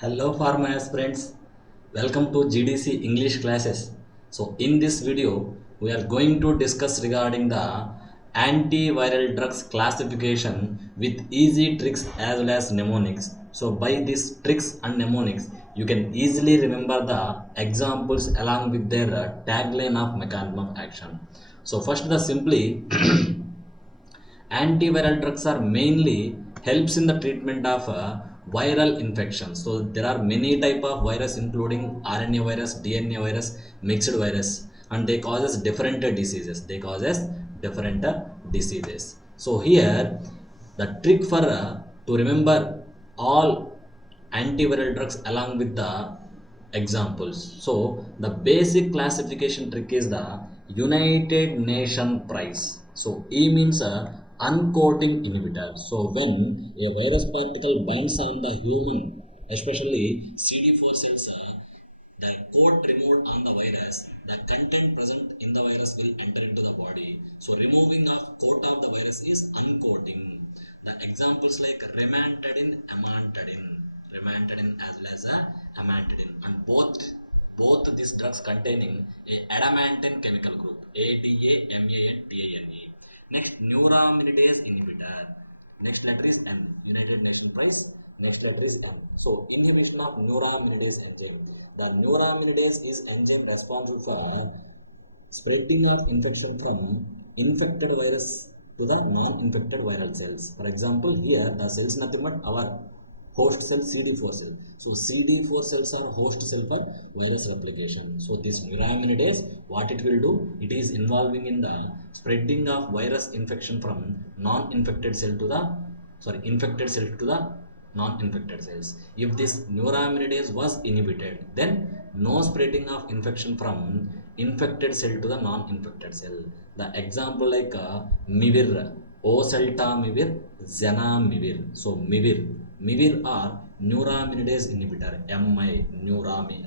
Hello Pharma friends, welcome to GDC English classes. So in this video, we are going to discuss regarding the antiviral drugs classification with easy tricks as well as mnemonics. So by these tricks and mnemonics, you can easily remember the examples along with their tagline of mechanism of action. So first the simply antiviral drugs are mainly helps in the treatment of viral infections. So there are many type of virus including RNA virus, DNA virus, mixed virus, and they causes different diseases. So here the trick for to remember all antiviral drugs along with the examples. So the basic classification trick is the United Nation price. So E means uncoating inhibitor. So when a virus particle binds on the human, especially CD4 cells, the coat removed on the virus, the content present in the virus will enter into the body. So removing of coat of the virus is uncoating. The examples like remantadine as well as amantadine, and both these drugs containing a adamantane chemical group, ADAMANTANE. Next, neuraminidase inhibitor. Next letter is N. United Nations price. Next letter is N. So inhibition of neuraminidase enzyme. The neuraminidase is enzyme responsible for spreading of infection from infected virus to the non-infected viral cells. For example, here the cells nothing but our host cell CD4 cell. So CD4 cells are host cell for virus replication. So this neuraminidase, what it will do? It is involving in the spreading of virus infection from non-infected cell to the infected cell to the non-infected cells. If this neuraminidase was inhibited, then no spreading of infection from infected cell to the non-infected cell. The example like mivir, 𝘿𝙬𝙎𝘾𝙐𝙎, zanamivir. So mivir are neuraminidase inhibitor.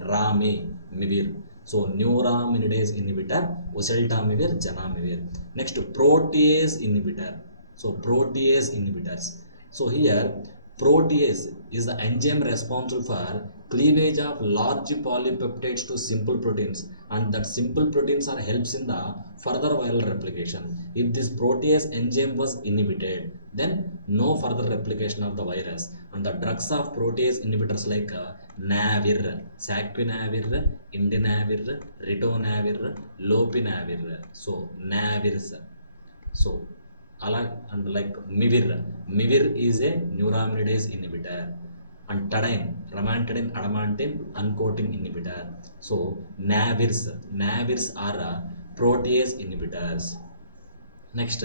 Rami, mivir. So neuraminidase inhibitor, 𝘿𝙬𝙎𝘾𝙐𝙎, zanamivir. Next, protease inhibitor. So protease inhibitors. So here protease is the enzyme responsible for cleavage of large polypeptides to simple proteins, and that simple proteins are helps in the further viral replication. If this protease enzyme was inhibited, then no further replication of the virus, and the drugs of protease inhibitors like navir, saquinavir, indinavir, ritonavir, lopinavir. So navirs. So and like mivir is a neuraminidase inhibitor, and tadine, ramantadine, adamantane, uncoating inhibitor. So navirs are protease inhibitors. Next,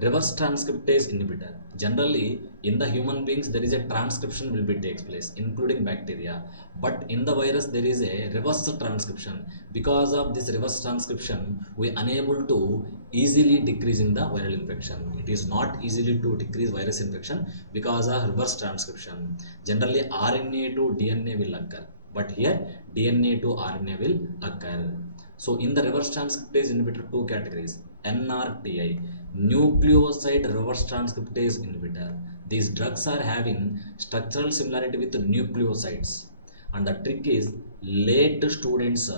reverse transcriptase inhibitor. Generally, in the human beings, there is a transcription will be takes place, including bacteria. But in the virus, there is a reverse transcription. Because of this reverse transcription, we unable to easily decreasing the viral infection. It is not easily to decrease virus infection because of reverse transcription. Generally, RNA to DNA will occur, but here DNA to RNA will occur. So in the reverse transcriptase inhibitor, two categories: NRTI, nucleoside reverse transcriptase inhibitor. These drugs are having structural similarity with nucleosides, and the trick is late students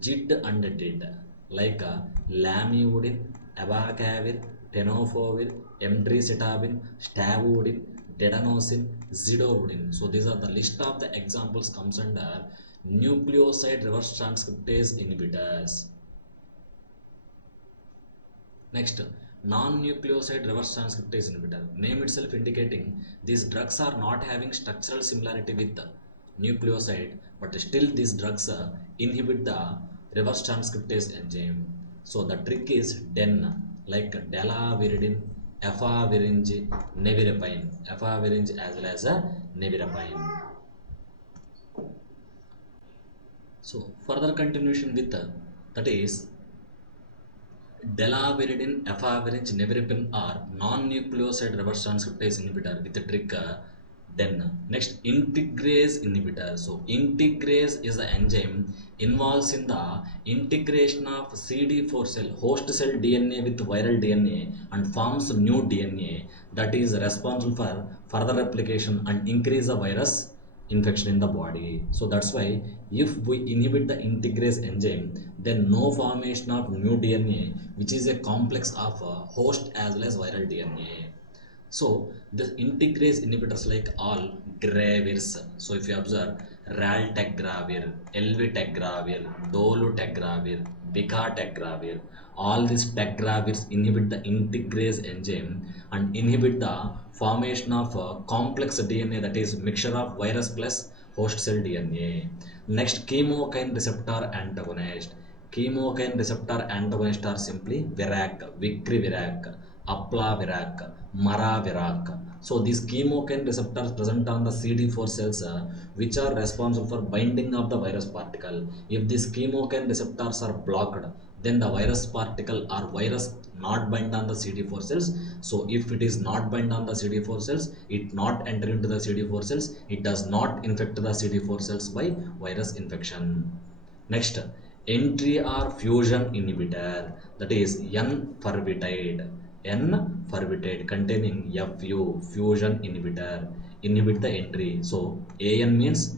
did and did, like lamivudine, abacavir, tenofovir, emtricitabine, stavudine, dedanosine, zidovudine. So these are the list of the examples comes under nucleoside reverse transcriptase inhibitors. Next, non-nucleoside reverse transcriptase inhibitor. Name itself indicating these drugs are not having structural similarity with the nucleoside, but still these drugs inhibit the reverse transcriptase enzyme. So the trick is DEN, like delaviridine, efavirenz, nevirapine. Efavirenz as well as nevirapine. So further continuation with that is delaviridine, efavirenz, nevirapine are non-nucleoside reverse transcriptase inhibitor with the trick DEN. Next, integrase inhibitor. So integrase is the enzyme involves in the integration of CD4 cell, host cell DNA with viral DNA, and forms new DNA that is responsible for further replication and increase the virus infection in the body. So that's why if we inhibit the integrase enzyme, then no formation of new DNA, which is a complex of host as well as viral DNA. So the integrase inhibitors like all gravirs. So if you observe raltegravir, 𝘿𝙂𝙎𝙬𝙬, 𝘂𝙬𝙎𝙬𝙬, 𝘂𝙬𝙎𝙬𝙬, all these tegravirs inhibit the integrase enzyme and inhibit the formation of complex DNA, that is mixture of virus plus host cell DNA. Next, chemokine receptor antagonist. Chemokine receptor antagonist are simply Virac, Vickrivirac, Aplavirac, Maravirac. So these chemokine receptors present on the CD4 cells which are responsible for binding of the virus particle. If these chemokine receptors are blocked, then the virus particle or virus not bind on the CD4 cells. So if it is not bind on the CD4 cells, it not enter into the CD4 cells, it does not infect the CD4 cells by virus infection. Next, entry or fusion inhibitor, that is N-𝑃hRVtide. N-𝑃hRVtide containing FU, fusion inhibitor, inhibit the entry. So AN means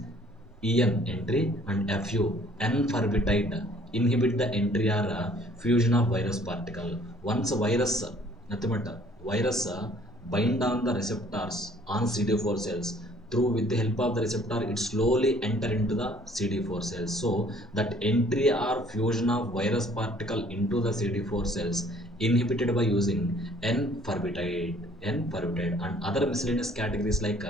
EN, entry, and FU, N-𝑃hRVtide, inhibit the entry or fusion of virus particle. Once virus, nothing but virus bind on the receptors on CD4 cells, through with the help of the receptor it slowly enter into the CD4 cells. So that entry or fusion of virus particle into the CD4 cells inhibited by using N-𝑃hRVtide and other miscellaneous categories like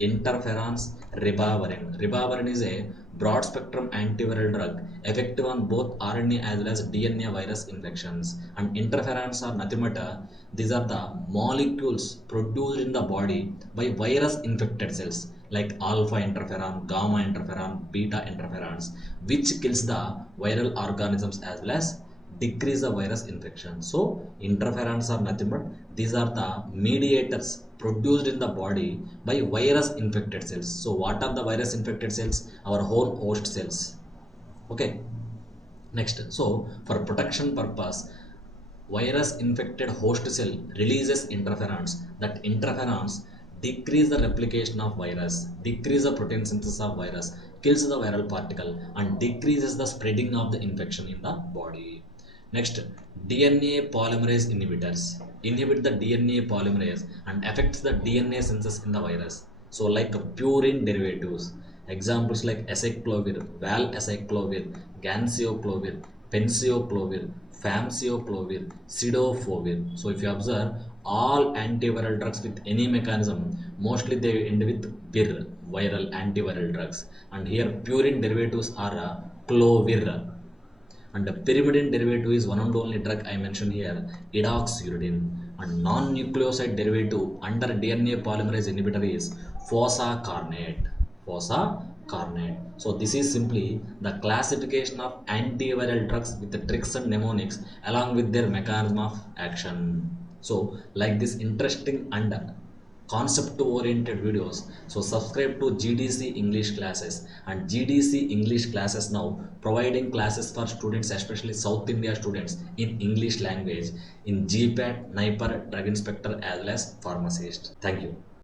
interferons, ribavirin. Ribavirin is a broad spectrum antiviral drug effective on both RNA as well as DNA virus infections, and interferons are nothing but these are the molecules produced in the body by virus infected cells like alpha interferon, gamma interferon, beta interferons, which kills the viral organisms as well as decrease the virus infection. So interferons are nothing but these are the mediators produced in the body by virus infected cells. So what are the virus infected cells? Our own host cells. Okay. Next, so for protection purpose, virus infected host cell releases interferons. That interferons decrease the replication of virus, decrease the protein synthesis of virus, kills the viral particle, and decreases the spreading of the infection in the body. Next, DNA polymerase inhibitors inhibit the DNA polymerase and affects the DNA synthesis in the virus. So like purine derivatives, examples like acyclovir, val-acyclovir, ganciclovir, penciclovir, famciclovir, cidofovir. So if you observe all antiviral drugs with any mechanism, mostly they end with vir, viral antiviral drugs. And here purine derivatives are clovir. And the pyrimidine derivative is one and only drug I mentioned here, 𝘂𝙎𝙎. And non-nucleoside derivative under DNA polymerase inhibitor is 𝘂𝙎𝙎𝙎𝙬. 𝘂𝙎𝙎𝙎𝙬. So this is simply the classification of antiviral drugs with the tricks and mnemonics along with their mechanism of action. So like this interesting and concept oriented videos, so subscribe to GDC English classes. And GDC English classes now providing classes for students, especially South India students, in English language in GPAT, NIPER, drug inspector as well as pharmacist. Thank you.